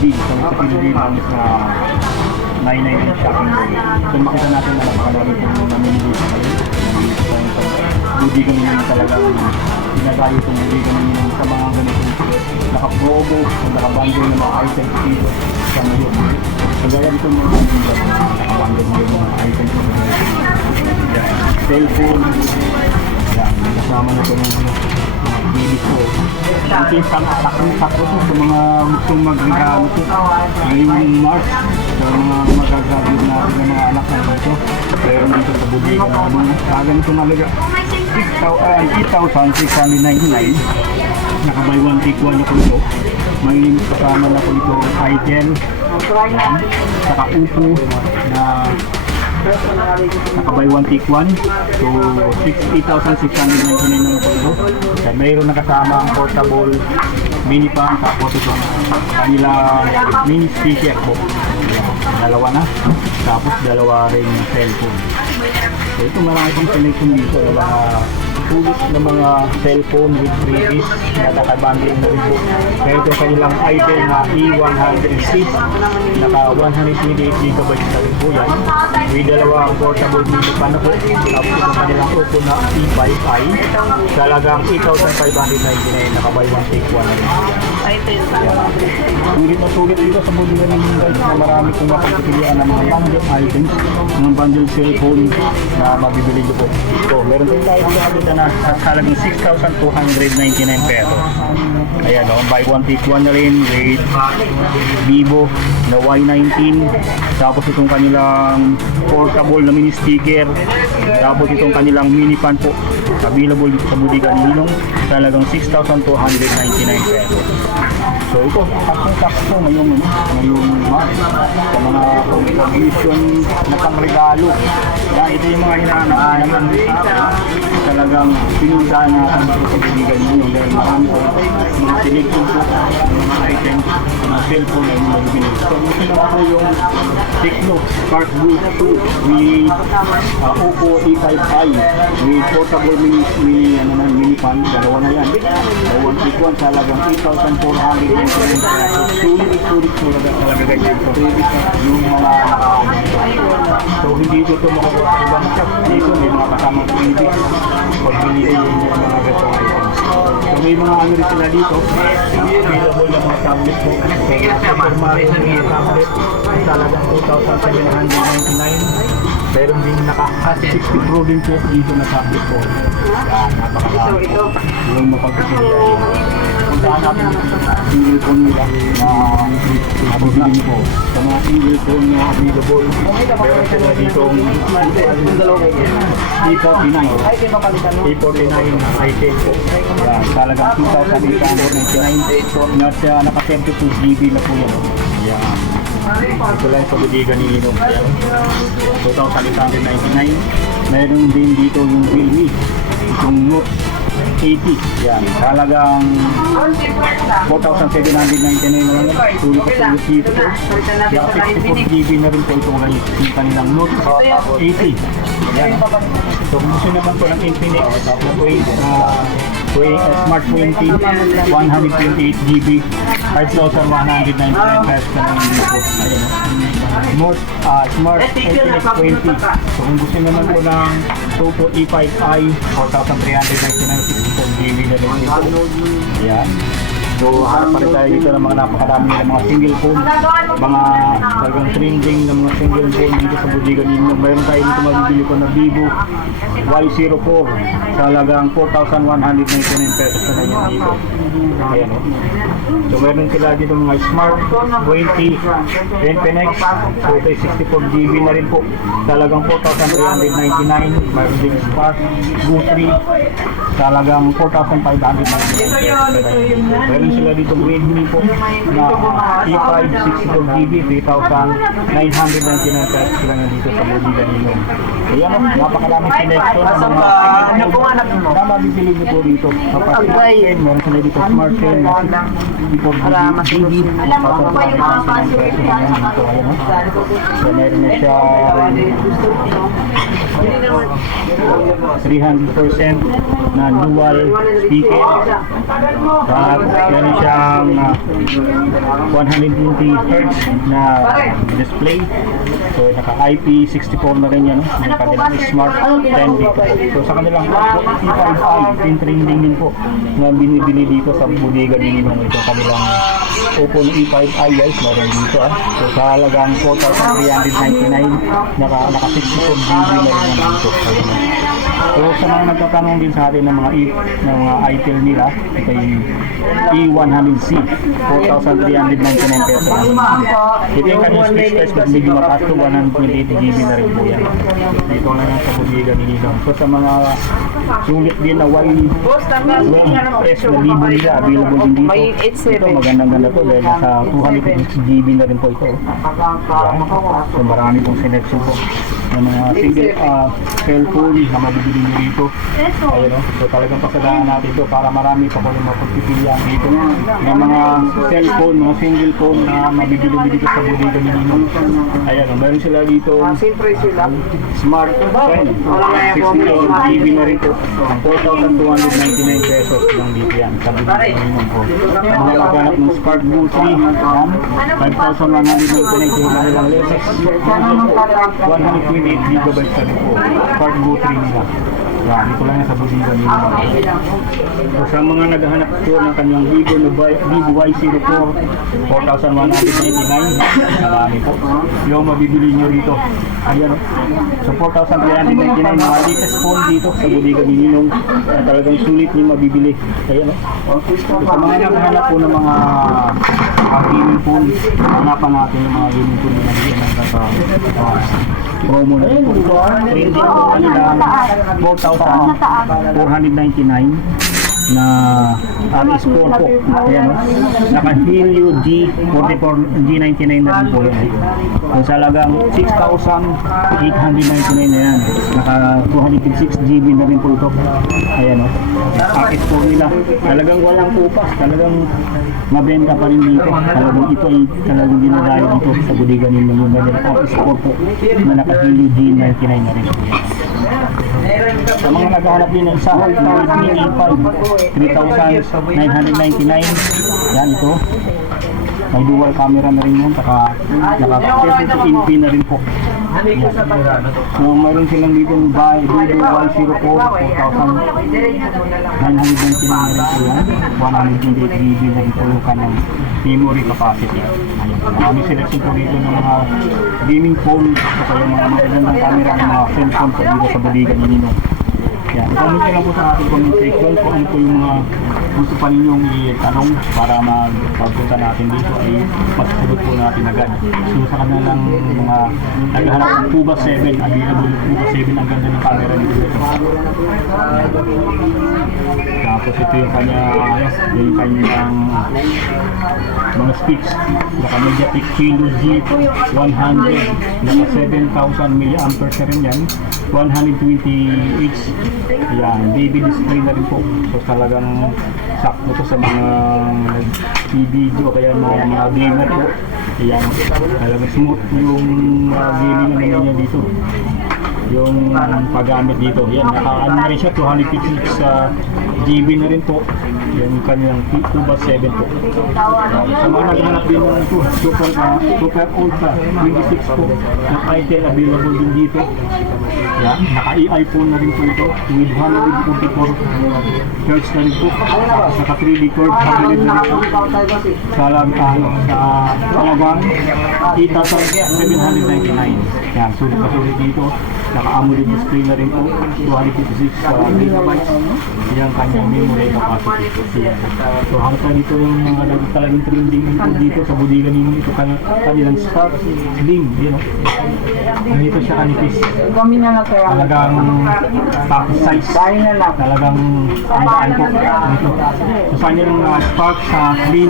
big sa Pilipinas na 999 shopping mall. So makita natin na napakalami kung namimili sa kayo. Hindi kami naman talagang pinagayo itong hindi kami naman sa mga ganitong naka-probo o naka-bundle ng mga items dito sa ngayon. So gaya dito mga naka-bundle ng mga items dito. Yan, cellphone. Yan, kasama na ito ng mga baby ko. Ito yung sakto sa mga gustong mag-regalo ko. Ngayong March, sa mga magagraduate natin ng mga anak na ito. Pero dito sa bodega namin, kagan ito nalaga 8,699. Naka-buy one take one ako ito. May kasama na po ito item. Saka upo na naka-buy one take one. So 8,699 naman po ito. Then mayroon na kasama ang portable mini pan, tapos itong kanila mini speaker po. Dalawa na. Tapos dalawa rin cellphone. So ito marami pong selection dito. Tulis ng mga cellphone with freebies na nakabundle na rin po. Kaya ito kanilang item na E106, naka 128GB na rin po yan. May dalawang portable mini pan na po. Tapos ito kanilang Oppo na E5i, talagang 8,599, naka buy one take one na rin po yan. Sulit na sulit dito sa bodega ng guys na marami kong mapagpipilian ng mga bundle items, mga bundle cellphone na mabibili nyo po. So meron din tayo dito na halagang 6,299 pesos. Ayan o, buy one take one na rin with Vivo na Y19. Tapos itong kanilang portable na mini speaker. Tapos itong kanilang mini fan po. Available dito sa bodega ni Ninong. Talagang 6,299 pesos. So ito, sakto ngayong March sa mga commission na pangregalo. Yan, ito yung mga hinahanap naman talagang pinuntahan natin sa pagbibigan nyo dahil marami po mga selection po mga items, mga cellphone na yung magbibili. So ito naman po yung Tecno Spark Blue 2 with Oppo E5i with portable mini pan, dalawa na yan. One take one talagang 8,499 pesos. Sulit talaga ganyan. So yung mga so hindi ito makakuha sa ibang shop. Dito may mga kasamang freebies pag binili yung mga ganitong items. So may mga ano rin sila dito, available na mga tablet po. So formal yung mga tablet, talagang 2,799. Meron din naka-60 Pro din po dito na tablet po. Yan, napakalaki po. Yung mapagpipilian yun. Kung saan natin single phone nila na mabibili po. Sa mga single phone na available, meron sila dito E49. E49 na item po. Yan, talagang 2,899. Naka-72GB na po yun. Yan. Ito lang sa bodega ni Ninong. 2,899. Meron din dito yung Realme. Itong Note 80. Yan. Talagang 4,799 na lang. Tuloy ko sa dito po. 64GB na rin po itong kanilang Note 80. Yan. So kung gusto naman po ng Infinix Smart 20, 128GB, 5,199 pesos na lang dito. Ayan. Smart Infinix 20. So kung gusto naman po ng Oppo E5i, 4,399, 64GB na lang dito. Ayan. So harap pa rin tayo dito ng mga napakarami ng mga single phone, mga talagang trending ng mga single phone dito sa bodega ninyo. Mayroon tayo dito mabibili ko na Vivo Y04, talagang 4,199 pesos na lang yan dito. Ayan o. So meron sila dito mga Smart 20 Infinix, so ito 64GB na rin po, talagang 4,399. Mayroon din Spark Go 3, talagang 4,599 pesos. Meron sila dito Redmi po na E5 64GB, 3,999 pesos lang yan dito sa bodega ninyo. Ayan o, napakaraming selection ng mga na mabibili nyo po dito. Kapag meron sila dito Smart 10 na 64GB, 4,599 pesos lang yan dito. So meron na siya 300% na dual speaker. At Meron siyang 120 Hz na display. So naka IP64 na rin yan, no? Yung kanilang smart 10 dito. So sa kanilang E5i, trending din po na binibili dito sa bodega din ng ito kanilang Oppo E5i guys, meron dito So sa halagang 4,399, naka 64 GB na rin yan dito. So sa mga nagtatanong din sa atin ng mga itel nila, ito yung E100C, 4,399 pesos. Ito yung kanyang speech price kasi medyo mataas to, 128 GB na rin po yan. Dito lang yan sa bodega nila. So sa mga sulit din na press na libo nila, available din dito. Ito magandang ganda to dahil nasa 250 GB na rin po ito. So marami pong selection po ng mga single cellphone na mabibili nyo dito. Ayun, so talagang pasadaan natin ito para marami pa po yung mapagpipilian dito ng mga cellphone, mga single phone na mabibili dito sa bodega nila. Ayun, meron sila dito smart pen, 64 GB na rin po. 4,299 pesos lang dito yan sa bodega nila po. Ang nakaganap ng Spark Blue 3, 5,199 yung kanilang latest 128 GB sa rin po. Spark Blue 3 nila. Yan, dito lang yan sa bodega nila. So sa mga naghahanap po ng kanyang Vivo Y04, 4,199, marami po yung mabibili nyo rito. Ayan, so 4,399 mga latest phone dito sa bodega Ninong na talagang sulit nyo mabibili. Ayan, so sa mga naghahanap po ng mga gaming phone, hanapan natin yung mga gaming phone na promo na rin po. Trending po kanila 4,499 na RS4 po. Ayan, naka Helio G44 G99 na rin po yan. So sa halagang 6,899 na yan. Naka 256 GB na rin po ito. Ayan, RS4 nila. Talagang walang kupas. Talagang mabenta pa rin dito. Talagang ito ay talagang dinadayo dito sa bodega nila yung RS4 po na naka Helio G99 na rin po yan. Sa mga naghahanap din ng isa, Redmi A5 3,999. Yan, ito may dual camera na rin yan, saka naka-32 na rin po. Yan. So mayroon silang dito ng Vivo Y04, 4,999 na rin po yan, 128 GB na rin po yung kanyang memory capacity. Ayan, marami selection po dito ng mga gaming phone o kaya mga magagandang camera ng mga cellphone po dito sa bodega ni Ninong. Yan, comment lang po sa ating comment section kung ano po yung mga gusto pa ninyong itanong para magpagpunta natin dito ay masasagot po natin agad. So sa kanilang mga naghahanap ng Tuba 7, available yung Tuba 7, ang ganda ng camera nito. Tapos ito yung kanyang mga specs. Naka Mediatek Helio G100, naka 7,000 mAh na rin yan, 120Hz. Yan, baby display na rin po. So talagang sakto to sa mga video kaya mga gamer po. Ayan, talagang smooth yung gaming na niya dito. Yung paggamit dito. Yan, naka-ano na rin siya, 256 GB na rin po. Yung kanyang Tuba 7 po. Sa mga naghanap din ng Super Ultra 26 po. Ng itel available din dito. Yan, naka-iPhone na rin po ito. With 144 Hz na rin po. Naka 3D curve hybrid na rin po. Sa halagang 8,799. Yan, sulit dito. Naka-AMOLED display na rin po, 256 GB. Yung kanyang memory capacity. So hanggang dito yung mga talagang trending dito sa bodega nila. Ito kanilang Spark Slim, dito siya kanipis. Talagang pack size. Talagang andaan po dito. So sa kanilang Spark sa Slim,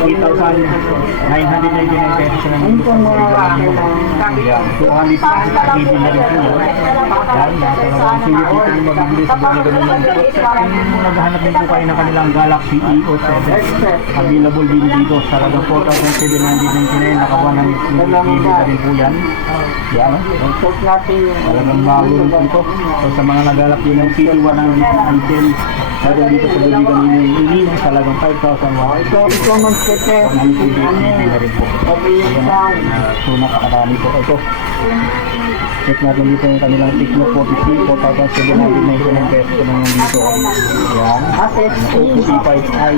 8,999 pesos na dito sa bodega nila. 256 GB na rin po. Yan, talagang sige dito yung mabibili sa bodega nila. Kung naghahanap din po kayo ng kanilang Galaxy E07, available din dito sa halagang 4,799, naka 120 GB na rin po yan. Yan, talagang bago rin po ito. So sa mga naghahanap din ng City 100 itel, Meron dito sa Buligan Ninong talagang 5,000 Ito mag-sete. na rin po. Ayan, so napakarami po. Ito, check natin dito yung kanilang Tecno 40C, 4,799 pesos ko naman dito. Ayan, Oppo C5i,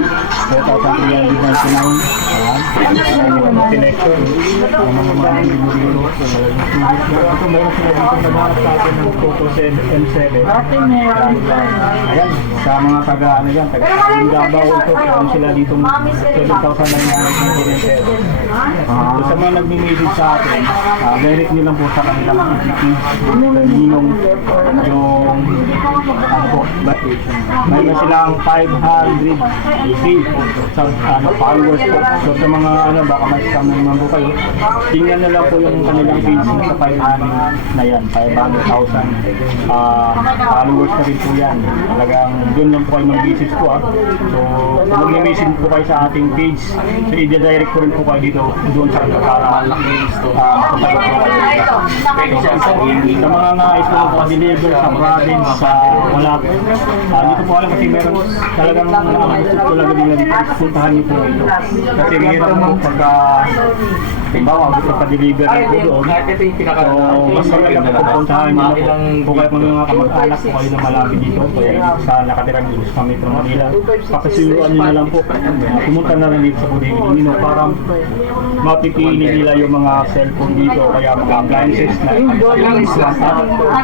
4,399. Ayan, yung mga selection, yung mga dito. Ito, meron sila dito naghanap sa atin ng Photo 7 M7. Ayan, sa mga taga ano yan, taga Davao ito, meron sila dito 7,999 pesos. So sa mga nagmi-message sa atin, direct nyo lang po sa kanilang ECP, Ninong, yung ano po, mayroon silang 503 sa followers po. So sa mga ano, baka may scam na naman po kayo, tingnan na lang po yung kanilang page na sa 500 na yan, 500,000 followers na rin po yan. Talagang doon lang po kayo mag-message po. So kung mag-message po kayo sa ating page, so i-direct ko rin po kayo dito doon sa para makasagot po kayo. Sa mga nais na magpa-deliver sa province, sa wala hindi ko po alam kasi meron talagang gusto ko talaga nila dito, puntahan niyo po ito. Kasi mahirap po pagka halimbawa gusto pa-deliver po doon, so mas maganda po pupuntahan niyo po kayo kung mga kamag-anak po kayo na malapit dito, kaya sa nakatirang dito sa Metro Manila, pakasuyuan niyo na lang po, pumunta na rin dito sa Buligan Ninong para mapipili nila yung mga cellphone dito, kaya mga appliances na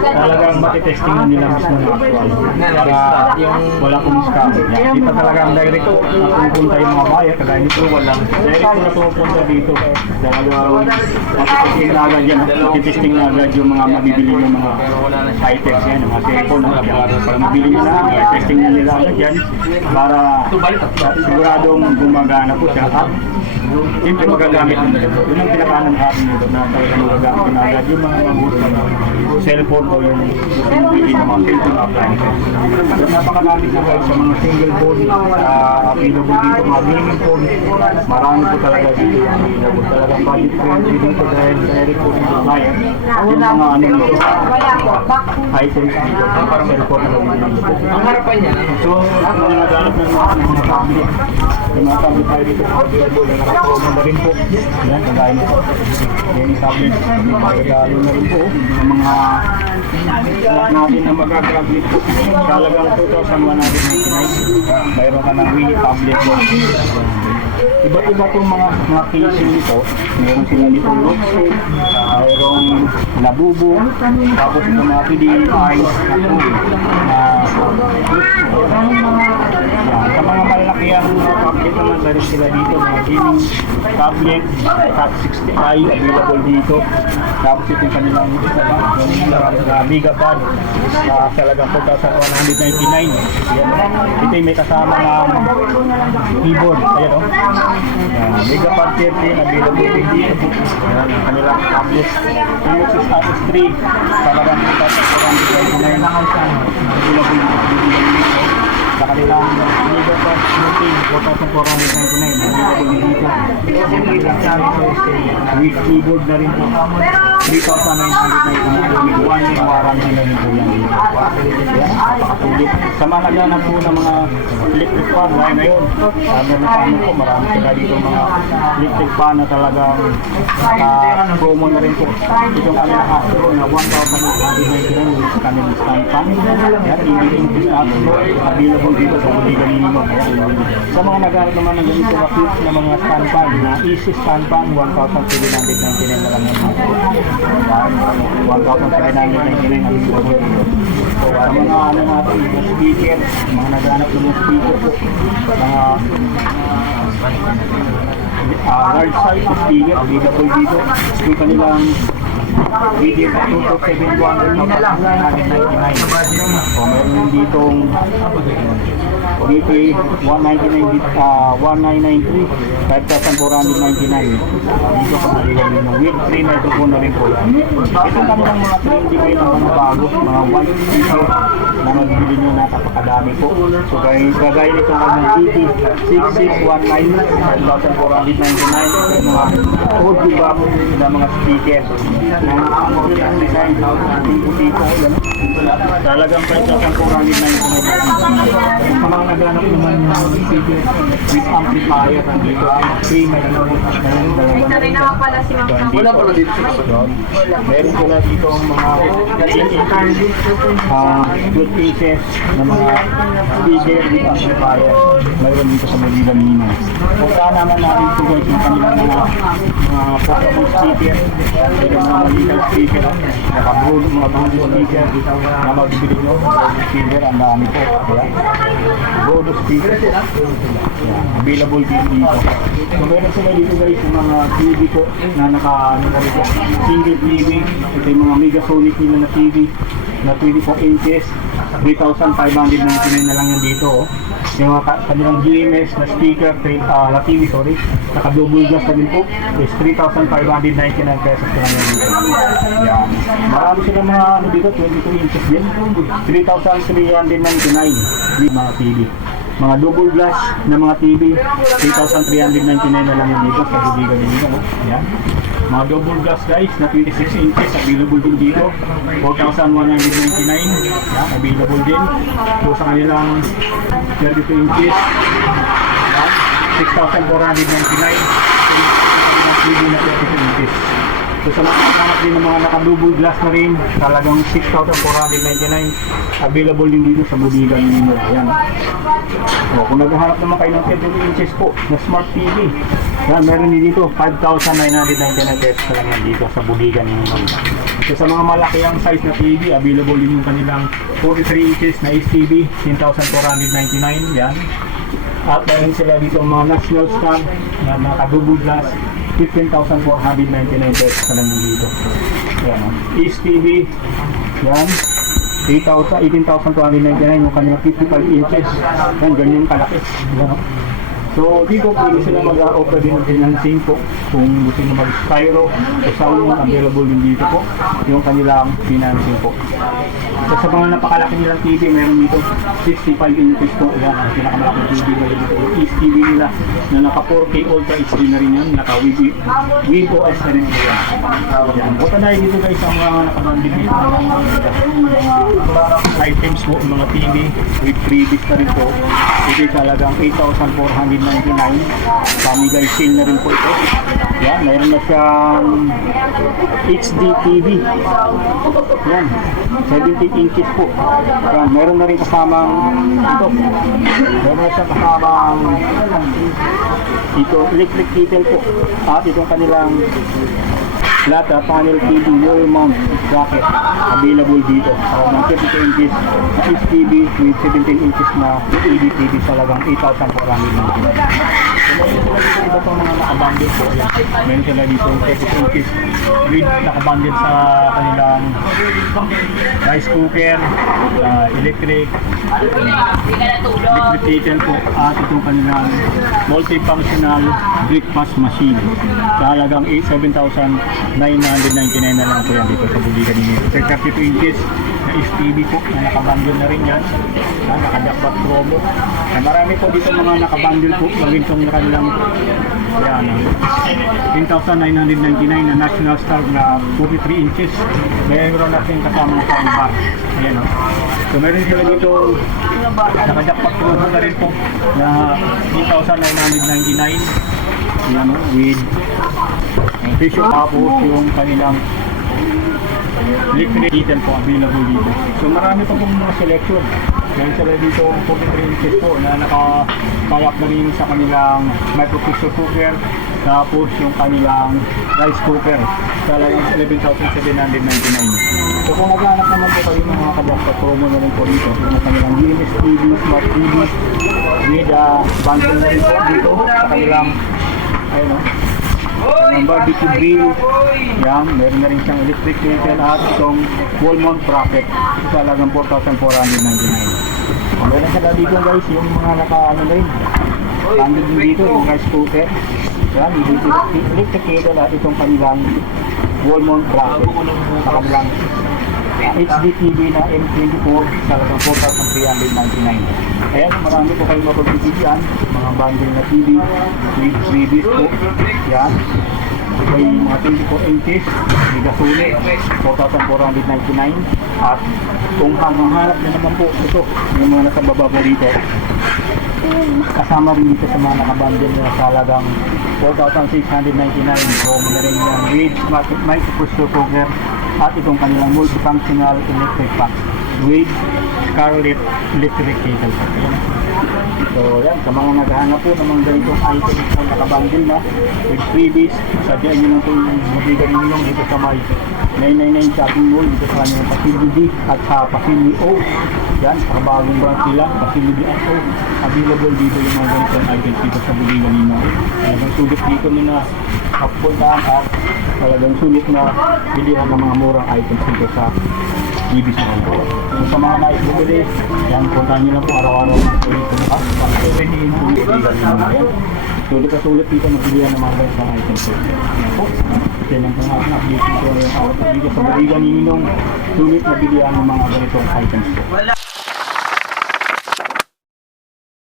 talagang matitestingan nila mismo ng actual para wala pong scam. Di pa talagang direct po napupunta yung mga buyer, kagaya nito walang direct po napupunta dito, talagang matitesting na agad yan, matitesting na agad yung mga mabibili ng mga items yan, yung mga cellphone para mabili nyo na, testing na nila agad yan para siguradong gumagana po siya at siyempre magagamit nila po. Yun ang pinakaanong natin nito na talagang magagamit na agad yung mga cellphone o yung bibili ng mga cellphone appliances. So napakarami po guys sa mga single phone, available dito, mga gaming phone, marami po talaga dito yung available. Talagang budget friendly dito dahil direct po dito buyer. Yung mga ano dito, items dito, para cellphone na bibili po. Ang harapan niya. So, kung naghanap ng mga tablet, yung mga tablet tayo dito available na nakapromo na rin po. Yan, kagaya nito. Yan yung tablet, magagalo na rin po. Yung mga anak natin na magagraduate po. Talagang 2,199. Mayroon ka ng mini tablet po. Iba't iba itong mga casing nito. Meron sila dito notebook, mayroong labubo, tapos ito mga PDI, sa mga malalakihan tablet naman meron sila dito, mga gaming tablet, Cat 60i available dito. Tapos ito yung kanilang Megapad, talagang 4,199. Ito yung may kasama ng keyboard. Ayan o. Megapad 13 available din dito po. Ayan ang kanilang tablet. Yung Asus 3 talagang 4,499 available dito. Sa kanilang Megapad 14 4,499 available din dito. With keyboard na rin po 3,999 with 1 year warranty na rin po yan dito. Yan, napakasulit. Sa mga naghanap po ng mga electric fan ngayon, meron po, marami sila dito mga electric fan na talagang promo na rin po. Itong kanilang Astro na 1,899 with kanilang stand fan. Yan, i-increase natin available dito sa Buligan Ninong. Sa mga naghanap naman ng ganito na mga stand fan na easy stand fan, 1,799 na lang yan. 1,799 ang available dito. So, sa mga ano natin, mga speaker, mga naghanap ng mga speaker po, mga large size speaker, available dito. Yung kanilang video pa 2,799 so meron ditong DP 199 1993 5,499 dito sa Buligan Ninong with free microphone na rin po yan. Ito kanilang mga trendy kayo ng mga bago, mga white speaker na magbili nyo na kapakadami po. So kagaya nito ng DP6619 5,499 mga audio box na mga speaker. ang design ating butiko. Talagang presyo ang 499. Sa mga naghanap naman ng speaker with amplifier nandito. Free may Ay, naman pala si Ma'am. wala pala dito. Meron sila dito ang mga 12 pieces na mga speaker with amplifier. Mayroon dito sa Bodega Nino. Punta naman natin ito guys yung kanilang mga portable speaker. Ito mga maliit speaker. Mga Brodo speaker na magbibili nyo. Speaker, ang dami po. Brodo speaker. Available din dito. So meron sila dito guys yung mga TV po na naka single TV. Ito yung mga Megasonic nila na TV na 24 inches. 3,599 na lang yan dito. Yung kanilang GMS na speaker, na TV, sorry, naka-double glass na din po, is 3,599 pesos na lang yan dito. Yan. Marami sila mga dito, 22 inches din, 3,399 yung mga TV. Mga double glass na mga TV, 3,399 na lang yan dito sa Bodega Nino. Yan. Mga double glass guys na 26 inches, available din dito, 4,199. Yan, available din. So sa kanilang 32 inches, 6,499. TV na 32 inches. So sa mga nakahanap din ng mga naka-double glass na rin, talagang 6,499. Available din dito sa Bodega Nino. Ayan. So, kung naghahanap naman kayo ng 32 inches po na smart TV, yan, meron din dito 5,999 pesos na lang yan dito sa Bodega Nino. So sa mga malaki ang size na TV, available din yung kanilang 43 inches na STV, 10,499. Yan. At meron sila dito mga National Star na naka-double glass, 15,499 pesos na lang dito. Yan. STV, yan. 18,299 yung kanilang 55 inches. Yan, ganyan kalaki. Yan. So dito pwede sila mag-offer din ng financing po kung gusto nyo mag-Spyro o Salmon, available din dito po yung kanilang financing po. So sa mga napakalaki nilang TV, meron dito 65 inches po. Yan, ang pinakamalaking TV nila dito. Yung TV nila na naka 4K Ultra HD na rin yan, naka with OS na rin nila. Yan. Punta na dito guys ang mga nakabanding dito mga items po, mga TV with freebies na rin po. Ito talagang 8,499. Family sale na rin po ito. Yan, mayroon na siyang HD TV. Yan, 17 inches po. Yan, mayroon na rin kasamang ito. Mayroon na siyang kasamang ito, electric kettle po. At itong kanilang lata, panel TV, wall mount bracket available dito. Ng 32 inches na HTV with 17 inches na LED TV, talagang 8,499. So meron sila dito iba pang mga nakabundle po. Meron sila dito 32 inches with nakabundle sa kanilang rice cooker, electric kettle po, at itong kanilang multifunctional breakfast machine. Talagang 7,999 na lang po yan dito sa Bodega Nino. 32 inches na STV po na nakabundle na rin yan. Naka-jackpot promo. Marami po dito mga nakabundle po. Maging itong kanilang 10,999 na National Star na 43 inches. Mayroon natin kasama sa bar. Ayan o. So meron sila dito naka-jackpot promo na rin po na 10,999. Ayan o. With tissue, tapos yung kanilang electric kettle po available dito. So marami pa pong mga selection. Meron sila dito 43 inches po na nakakawak na rin sa kanilang micro pressure cooker. Tapos yung kanilang rice cooker. Talagang 11,799. So kung maghanap naman po kayo ng mga kajakta, promo na rin po dito. Yung kanilang GMS TV, Smart TV, with bundle na rin po dito sa kanilang ayun o. Ang barbecue grill, yan, meron na rin siyang electric kettle at itong wall mount bracket. Ito talagang 4,499. Meron sila dito guys, yung mga naka-ano na rin, bundle din dito, yung rice cooker. Yan, electric kettle at itong kanilang wall mount bracket sa kanilang HD TV na M24, talagang 4,399. Ayan, marami po kayong mapagpipilian, mga bundle na TV with freebies po. Yan. Ito yung mga 24 inches, mega sulit, 4,499. At kung hanap na naman po, ito, yung mga nasa baba po dito. Kasama rin dito sa mga nakabundle na sa halagang 4,699. So, muna rin yung with micro cooker at itong kanilang multifunctional electric pan with Scarlett electric cable. So, yan, sa mga naghahanap po ng mga ganitong items na nakabundle na with freebies, sadyain nyo lang po yung mabigan ninyo dito sa may 999 shopping mall dito sa kanyang Pasilio D at sa Pasilio O. Yan, bagong branch nila, Pasilio D at O. Available dito yung mga ganitong items dito sa Buligan ninyo. Talagang sulit dito nila kapuntaan at talagang sulit na bilihan ng mga murang items dito sa Ibis Mall. Kung sa mga nais bumili, yan, puntahan nyo lang po araw-araw ng sulit na bukas. Para sa rin yung Buligan ninyo. Sulit na sulit dito magbilihan ng mga ganitong items. Yan po. Yan ang pangatang update dito yung araw dito sa Buligan ninyo. Sulit na bilihan ng mga ganitong items po.